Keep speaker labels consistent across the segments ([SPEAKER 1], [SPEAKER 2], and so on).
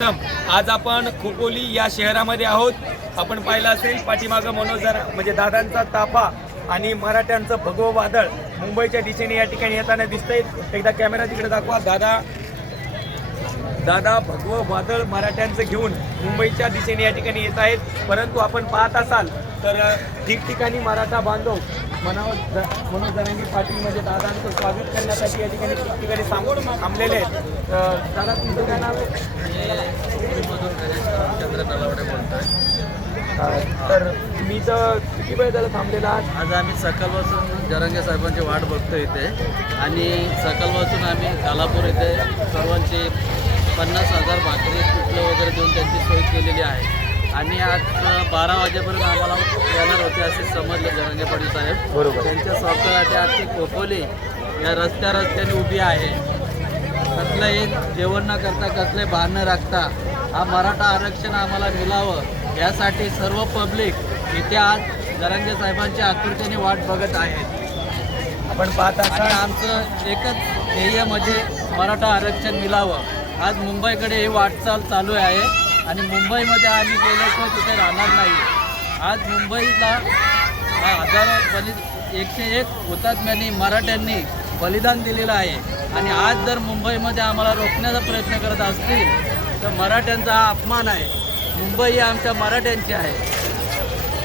[SPEAKER 1] आज आपण खोपोली या शहरामध्ये आहोत. आपण पाहिलं असेल पाठीमागं मनोजर म्हणजे दादांचा ताफा आणि मराठ्यांचं भगवं वादळ मुंबईच्या दिशेने या ठिकाणी येताना दिसतंय. एकदा कॅमेरा तिकडे दाखवा. दादा दादा भगव वादळ मराठ्यांचं घेऊन मुंबईच्या दिशेने या ठिकाणी येत आहेत. परंतु आपण पाहत असाल तर ठिकठिकाणी मराठा बांधव मनावर मनोज जरांगी पाटीलमध्ये म्हणजे दादांचं स्वागत करण्यासाठी या ठिकाणी ठिकठिकाणी सांगून थांबलेले आहेत. दादा तुमचं काय नाव? आहे
[SPEAKER 2] चंद्र तलावडे बोलतोय
[SPEAKER 1] तर तुम्ही तर किती वेळ त्याला थांबलेला आहात?
[SPEAKER 2] आज आम्ही सकाळपासून जरांगे साहेबांची वाट बघतो इथे. आणि सकाळपासून आम्ही कालापूर इथे सर्वांची पन्नास हजार भाकरी पिठलं वगैरे देऊन त्यांची सोय केलेली आहे. आणि आज बारा वाजेपर्यंत आम्हाला येणार होते असे समजले जरांगे पाटील साहेब.
[SPEAKER 1] बरोबर.
[SPEAKER 2] त्यांच्या स्वागतासाठी आज ती खोपोली या रस्त्या रस्त्याने उभी आहे. कसलं एक जेवण न करता कसले भान न राखता हा मराठा आरक्षण आम्हाला मिळावं यासाठी सर्व पब्लिक इथे आज जरांगे साहेबांच्या आतुरतेने वाट बघत आहेत
[SPEAKER 1] आपण पाहत
[SPEAKER 2] आणि आमचं एकच ध्येय म्हणजे मराठा आरक्षण मिळावं. आज मुंबईकडे ही वाटचाल चालू आहे आणि मुंबईमध्ये आम्ही गेल्याशिवाय तिथे राहणार नाही. आज मुंबईला हा हजारो बलि एकशे एक हुतात्म्यांनी मराठ्यांनी बलिदान दिलेलं आहे. आणि आज जर मुंबईमध्ये आम्हाला रोखण्याचा प्रयत्न करत असतील तर मराठ्यांचा हा अपमान आहे. मुंबई ही आमच्या मराठ्यांची आहे.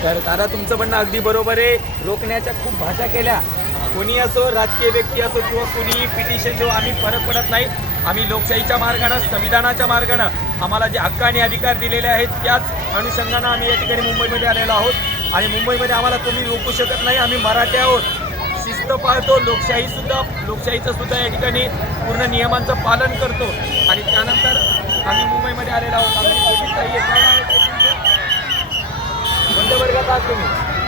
[SPEAKER 1] तर दादा तुमचं म्हणणं अगदी बरोबर आहे. रोखण्याच्या खूप भाषा केल्या. कोणी असो राजकीय व्यक्ती असो किंवा कोणीही पिटिशन देऊ आम्ही फरक पडत नाही. आम्ही लोकशाहीच्या मार्गानं संविधानाच्या मार्गानं आम्हाला जे हक्क आणि अधिकार दिलेले आहेत त्याच अनुषंगानं आम्ही या ठिकाणी मुंबईमध्ये आलेलो आहोत. आणि मुंबईमध्ये आम्हाला कोणी रोखू शकत नाही. आम्ही मराठी आहोत. शिस्त पाळतो. लोकशाहीसुद्धा लोकशाहीचं सुद्धा या ठिकाणी पूर्ण नियमांचं पालन करतो. आणि त्यानंतर आम्ही मुंबईमध्ये आलेलो आहोत. आम्ही पोलीस काय कोणत्या वर्गात आहात तुम्ही?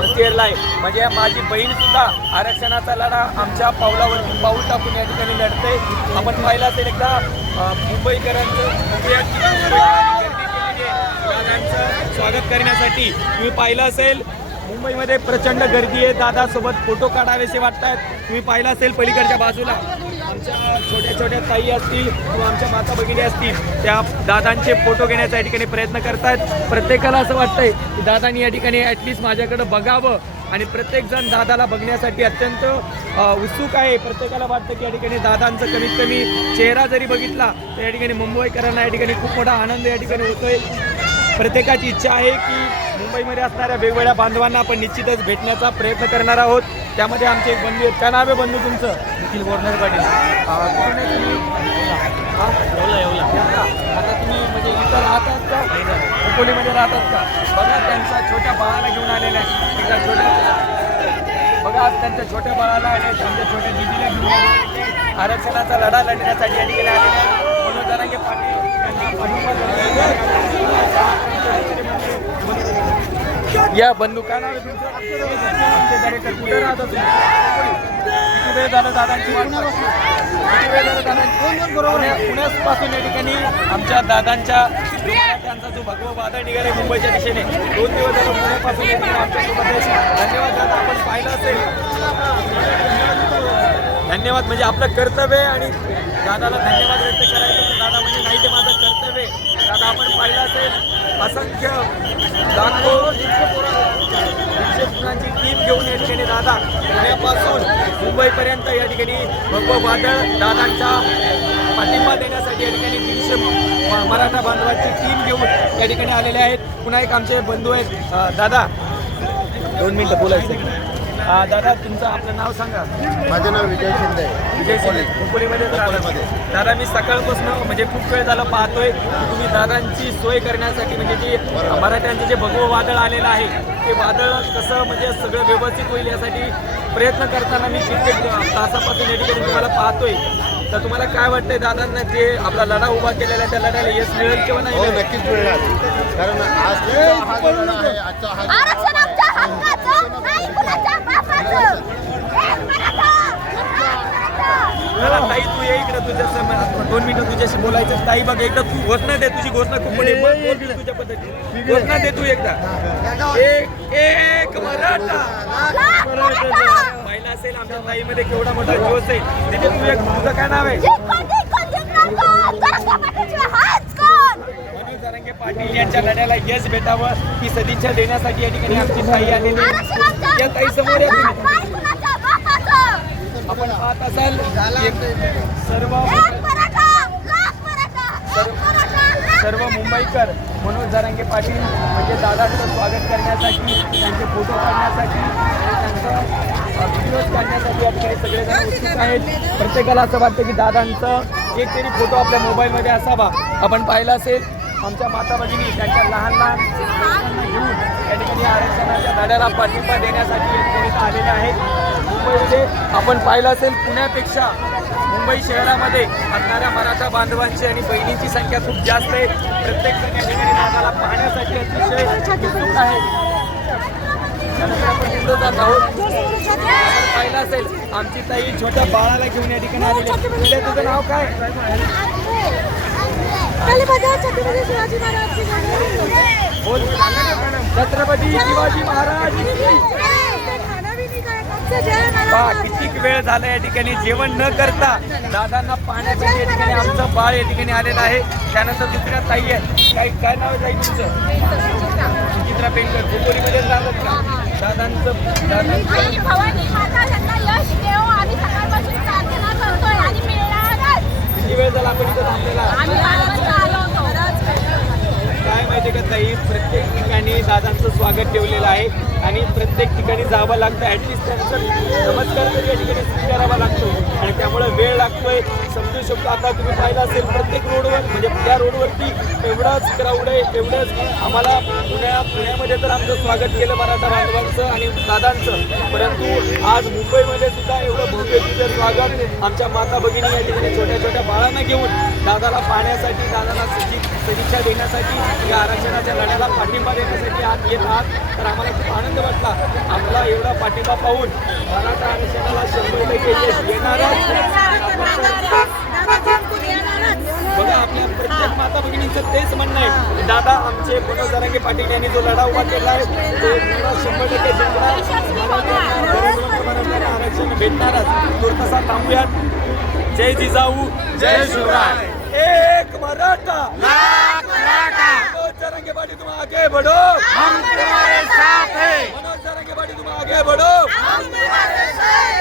[SPEAKER 1] फर्स्ट आहे म्हणजे माझी बहीण सुद्धा आरक्षणाचा लढा आमच्या पावलावरती पाऊल टाकून या ठिकाणी लढते. आपण पाहिला असेल एकदा मुंबईकरांचं स्वागत करण्यासाठी तुम्ही पाहिलं असेल मुंबईमध्ये प्रचंड गर्दी आहे. दादासोबत फोटो काढावेसे वाटतात तुम्ही पाहिला असेल पलीकडच्या बाजूला. आमच्या छोट्या छोट्या ताई असतील किंवा आमच्या माता भगिनी असतील त्या दादांचे फोटो घेण्याचा या ठिकाणी प्रयत्न करतात प्रत्येकाला असं वाटतंय की दादांनी या ठिकाणी ॲटलिस्ट माझ्याकडे बघावं आणि प्रत्येकजण दादाला बघण्यासाठी अत्यंत उत्सुक आहे. प्रत्येकाला वाटतं की या ठिकाणी दादांचं कमीत कमी चेहरा जरी बघितला तर या ठिकाणी मुंबईकरांना या ठिकाणी खूप मोठा आनंद या ठिकाणी होतोय. प्रत्येकाची इच्छा आहे की मुंबईमध्ये असणाऱ्या वेगवेगळ्या बांधवांना आपण निश्चितच भेटण्याचा प्रयत्न करणार आहोत. त्यामध्ये आमचे एक बंधू आहेत. काय नाव आहे बंधू तुमचं? निखिल बोरणार पाटील. आता तुम्ही म्हणजे इथं राहतात का? खोपोलीमध्ये राहतात का? बघा त्यांचा छोट्या बाळाला घेऊन आलेला आहे. एकदा छोट्या बघा आज त्यांच्या छोट्या बाळाला आणि त्यांच्या छोट्या दिदीला घेऊन आले. आरक्षणाचा लढा लढण्यासाठी या ठिकाणी आलेले पाटील या बंधू काय नाव झालं दादांची पुण्यापासून या ठिकाणी आमच्या दादांच्या जो जो भगवा वादळ निघाला मुंबईच्या दिशेने. दोन दिवस झालं पुण्यापासून या ठिकाणी आमच्यासोबत धन्यवाद दादा आपण पाहिलं असेल. धन्यवाद म्हणजे आपलं कर्तव्य आणि दादाला धन्यवाद व्यक्त करायचं. दादा म्हणजे नाही ते माझं आता आपण पाहिलं असेल असंख्य लाखो दीडशे मुलांची टीम घेऊन या ठिकाणी दादा पुण्यापासून मुंबईपर्यंत या ठिकाणी भगव वादळ दादांचा पाठिंबा देण्यासाठी या ठिकाणी दीडशे म- मराठा बांधवांची टीम घेऊन या ठिकाणी आलेले आहेत. पुन्हा एक आमचे बंधू आहेत. दादा दोन मिनटं बोलायचं. दादा तुमचं आपलं नाव सांगा.
[SPEAKER 3] माझं नाव विजय शिंदे.
[SPEAKER 1] विजय शिंदे. खोपोलीमध्ये. दादा. मी सकाळपासून म्हणजे खूप वेळ झाला पाहतोय. तुम्ही दादांची सोय करण्यासाठी म्हणजे जी मराठ्यांचं जे भगवं वादळ आलेलं आहे ते वादळ कसं म्हणजे सगळं व्यवस्थित होईल यासाठी प्रयत्न करताना मी कित्येक तासापासून या ठिकाणी तुम्हाला पाहतोय. तर तुम्हाला काय वाटतंय दादांना जे आपला लढा उभा केलेला आहे त्या लढ्याला यश मिळेल किंवा नाही
[SPEAKER 3] हो
[SPEAKER 1] मिळेल?
[SPEAKER 3] नक्कीच मिळणार. कारण आज हा जो लढा आहे. आजचा
[SPEAKER 1] मला ताई तू ये इकडे तुझ्या समोर दोन मिनिटं तुझ्याशी बोलायचं. ताई बघ एकदा तू घोषणा दे तुझी घोषणा खूप मोठी. बोल, तुझ्या पद्धतीने. घोषणा दे तू एकदा. एक एक मराठा. पाहिला असेल आमच्या ताईमध्ये केवढा मोठा जोश आहे. तिथे तू एक तुझं काय नाव आहे
[SPEAKER 4] जिंकून जिंकून जिंकणार तो. जरा तुझ्या पाठीशिवाय हाच कोण
[SPEAKER 1] जरांगे पाटील यांच्या लढ्याला यश भेटावं ही सदिच्छा देण्यासाठी या ठिकाणी आमची ताई आलेली
[SPEAKER 4] आरक्षणाचं
[SPEAKER 1] या ताई समोर आपण पाहत असाल सर्व
[SPEAKER 4] एक मराठा लाख मराठा एक मराठा लाख
[SPEAKER 1] सर्व मुंबईकर मनोज जरांगे पाटील म्हणजे दादांचं स्वागत करण्यासाठी त्यांचे फोटो काढण्यासाठी त्यांचं व्हिडिओज काढण्यासाठी या ठिकाणी सगळेजण उत्सुक आहेत. प्रत्येकाला असं वाटतं की दादांचं एक तरी फोटो आपल्या मोबाईलमध्ये असावा. आपण पाहिलं असेल आमच्या माता भगिनी त्यांच्या लहान लहान घेऊन या ठिकाणी आरक्षणाच्या धड्याला पाठिंबा देण्यासाठी या आलेले आहेत. मुंबईमध्ये आपण पाहिलं असेल पुण्यापेक्षा मुंबई शहरामध्ये असणाऱ्या मराठा बांधवांची आणि बहिणींची संख्या खूप जास्त आहे. प्रत्येक या ठिकाणी दादाला पाहण्यासाठी अतिशय उत्सुक आहे आपण पाहिलं असेल आमची ताई छोट्या बाळाला घेऊन या ठिकाणी आलेली तुझं नाव काय?
[SPEAKER 4] छत्रपती शिवाजी महाराज
[SPEAKER 1] कितीक वेळ झाला या ठिकाणी जेवण न करता दादांना पाहण्यासाठी या ठिकाणी आमचं बाळ या ठिकाणी आलेलं आहे. त्यानंतर दुसऱ्या ताई आहे काय काय नाव आहे ताई तुमचं? सुचित्रा पेंटर खोपोलीमध्येच राहतात का? दादांचं दादांचं किती वेळ झाला आपण इथं थांबलेला
[SPEAKER 4] आम्ही बारा वाजता आलो होतो
[SPEAKER 1] प्रत्येकाचाही प्रत्येक ठिकाणी दादांचं स्वागत ठेवलेलं आहे आणि प्रत्येक ठिकाणी जावं लागतं. ॲटलिस्ट त्यांचं नमस्कार तरी या ठिकाणी स्वीकारावा लागतो आणि त्यामुळे वेळ लागतोय. समजू शकतो आता तुम्ही पाहिलं असेल प्रत्येक रोडवर म्हणजे त्या रोडवरती एवढाच क्राऊड आहे एवढंच आम्हाला पुण्या पुण्यामध्ये तर आमचं स्वागत केलं मराठा बांधवांचं आणि दादांचं. परंतु आज मुंबईमध्ये सुद्धा एवढं भव्य तिथं स्वागत आमच्या माता भगिनी या ठिकाणी छोट्या छोट्या बाळांना घेऊन दादाला पाहण्यासाठी दादाला सदिच्छा देण्यासाठी या आरक्षणाच्या लढ्याला पाठिंबा देण्यासाठी आत येत आहात. तर आम्हाला खूप आनंद वाटला. आपला एवढा पाठिंबा पाहून मराठा आरक्षणाला शंभर टक्के यश येणारच बघा आपल्या प्रत्येक माता तेच म्हणणं आहे. दादा आमचे मनोज जरांगे पाटील यांनी जो लढा उभा केला आहे तो शंभर टक्के जिंकणार. आरक्षण भेटणारच. तो तसा थांबूयात? जय जिजाऊ जय शिवराय. एक मराठा. मनोज जरांगे पाटील तुम आगे बढ़ो. हम तुम्हारे साथ हैं. मनोज पाटील तुम आगे बढ़ो. हम तुम्हारे साथ